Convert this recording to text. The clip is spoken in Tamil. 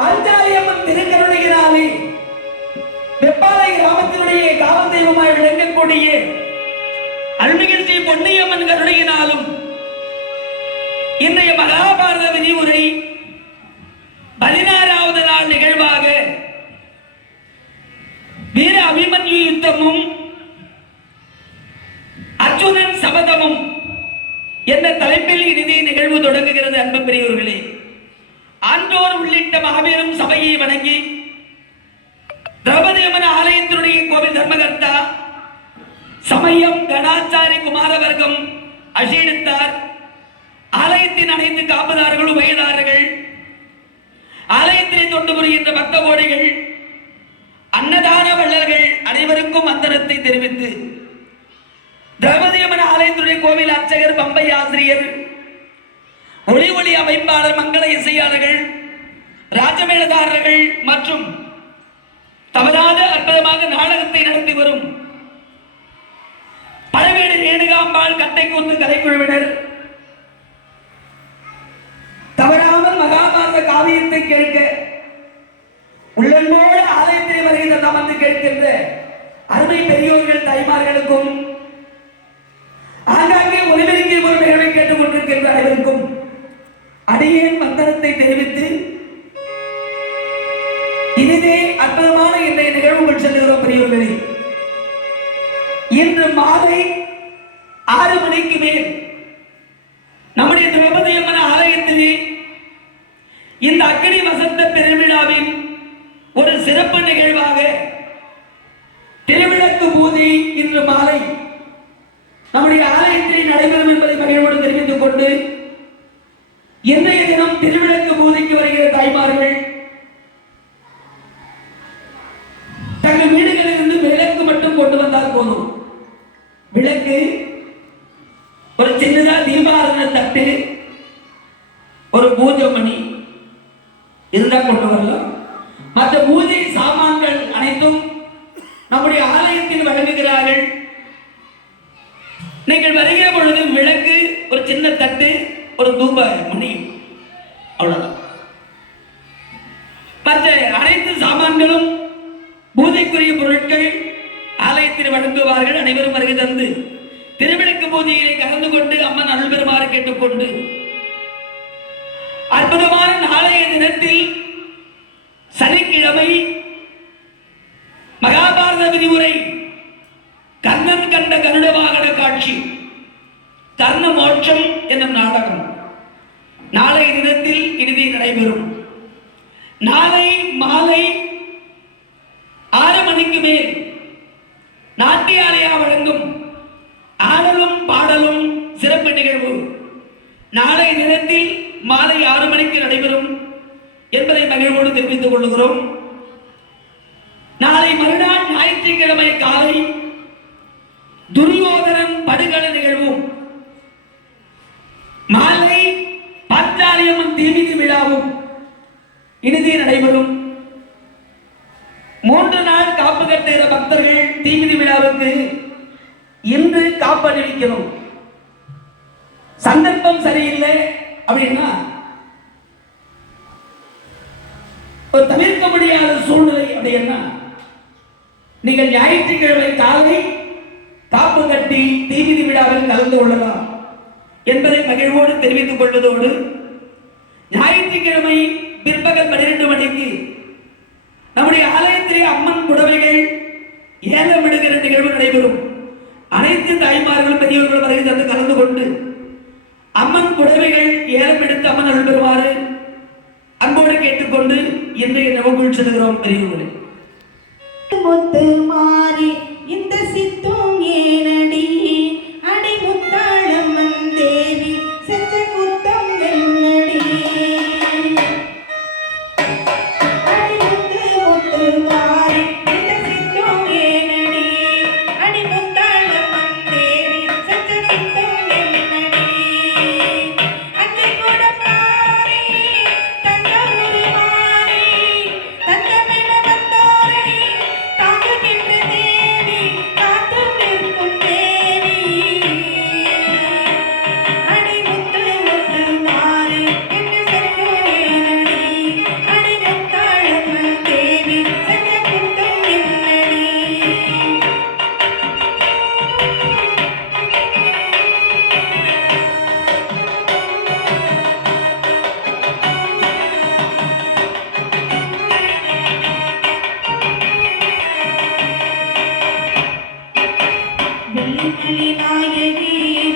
பாஞ்சாலியம்மன் திருக்கருணையினாலே வெப்பாலை கிராமத்தினுடைய காவல் தெய்வமாய் விளங்கக்கூடிய அருள்மிகு ஸ்ரீ பொன்னியம்மன் கருணையினாலும் இன்றைய மகாபாரத விதிமுறை பதினாறாவது நாள் நிகழ்வாக வீர அபிமன்யு யுத்தமும் அர்ஜுனன் சபதமும் என்ற தலைப்பில் இறுதி நிகழ்வு தொடங்குகிறது அன்பு பெரியவர்களே ஆண்டோர் உள்ளிட்ட மகாவீரும் சபையை வணங்கி திரௌபதி அம்மன் ஆலயத்தினுடைய கோவில் தர்மகர்த்தா சமயம் கணாச்சாரி குமாரவர்க்கம் அஷீடித்தார் ஆலயத்தின் அனைத்து காப்பதாரர்களும் உபயதாரர்கள் ஆலயத்திலே தொண்டு புரிகின்ற பக்த கோடைகள் அன்னதான வள்ளல்கள் அனைவருக்கும் அந்தரத்தை தெரிவித்து திரௌபதியம்மன் ஆலயத்துடைய கோவில் அர்ச்சகர் பம்பை ஆசிரியர் ஒளி ஒளி அமைப்பாளர் மங்கள இசையாளர்கள் ராஜமேளதாரர்கள் மற்றும் தவறாத அற்புதமாக நாடகத்தை நடத்தி வரும் பழவேடு ரேணுகாம்பாள் கட்டைக்கூத்து கலைக்குழுவினர் தவறாமல் மகாபாரத காவியத்தை கேட்க உள்ளன்போடு ஆலயத்தை வருகின்ற அமர்ந்து கேட்கின்ற அருமை பெரியோர்கள் தாய்மார்களுக்கும் ஆங்காங்கே ஒலிபெருக்கிய ஒரு கேட்டுக் கொண்டிருக்கின்ற அனைவருக்கும் அடியேன் மந்திரத்தை தெரிவித்து இதுவே அற்புதமான இன்றைய நிகழ்வுகள் செல்கிறோம் பெரியவர்களே. இன்று மாலை ஆறு மணிக்கு மேல் நம்முடைய திரௌபதி ஆலயத்திலே இந்த அக்னி வசந்த பெருவிழாவின் ஒரு சிறப்பு நிகழ்வாக திருவிளக்கு பூஜை இன்று மாலை நம்முடைய ஆலயத்திலே நடைபெறும் என்பதை மகிழ்வோடு தெரிவித்துக் கொண்டு இன்றைய தினம் திருவிளக்கு பூஜைக்கு வருகிற தாய்மார்கள் தங்கள் வீடுகளில் இருந்து விளக்கு மட்டும் கொண்டு வந்தால் போதும் விளக்கு ஒரு சின்னதா தீபாரண தட்டு ஒரு பூஜை மணி இருந்தா கொண்டு வரலாம். மற்ற பூஜை சாமான்கள் அனைத்தும் நம்முடைய ஆலயத்தில் வழங்குகிறார்கள். நீங்கள் வருகிற பொழுது விளக்கு ஒரு சின்ன தட்டு ஒரு தூப மணி. அவ்வளவுதான். மற்ற அனைத்து சாமான்களும் பூஜைக்குரிய பொருட்கள் ஆலயத்தில் வழங்குவார்கள். அனைவரும் வருகை தந்து திருவிழா பூஜையிலே கலந்து கொண்டு அம்மன் அருள் பெறுமாறு கேட்டுக்கொண்டு அற்புதமான நாளைய தினத்தில் சனிக்கிழமை மகாபாரத விதிமுறை கர்ணன் கண்ட கருட வாகன காட்சி கர்ண மோட்சம் என்னும் நாடகம். நாளைய தினத்தில் இறுதி நடைபெறும். நாளை மாலை ஆறு மணிக்கு மேல் நாட்டியாலயா வழங்கும் ஆடலும் பாடலும் சிறப்பு நிகழ்வு நாளை தினத்தில் மாலை ஆறு மணிக்கு நடைபெறும் என்பதை மகிழ்வோடு தெரிவித்துக் கொள்கிறோம் நாளை மறுநாள் ஞாயிற்றுக்கிழமை காலை துரியோதனன் படுகொலை நிகழ்வும். மாலை பாஞ்சாலியம்மன் தீமிதி விழாவும் இறுதி நடைபெறும். மூன்று நாள் காப்பு கட்டுகிற பக்தர்கள் தீமிதி விழாவுக்கு இன்று காப்பு அணிவிக்கணும் சந்தர்ப்பம் சரியில்லை அப்படின்னா ஒரு தவிர்க்க முடியாத சூழ்நிலை அப்படின்னா நீங்கள் ஞாயிற்றுக்கிழமை காலை காப்பு கட்டி தீவிதி விழாவில் கலந்து கொள்ளலாம் என்பதை மகிழ்வோடு தெரிவித்துக் கொள்வதோடு ஞாயிற்றுக்கிழமை பிற்பகல் பன்னிரண்டு மணிக்கு நம்முடைய ஆலயத்திலே அம்மன் புடவைகள் ஏலம் விடுகிற நிகழ்வு நடைபெறும். அனைத்து தாய்மார்களும் பெரியவர்களும் வருகை தந்து கலந்து கொண்டு அம்மன் புடவைகள் ஏலம் எடுத்து அம்மன் அருள் பெறுமாறு அன்போடு கேட்டுக்கொண்டு இன்றைய நமக்குள் செல்கிறோம் பெரியவர்களே. கைதடி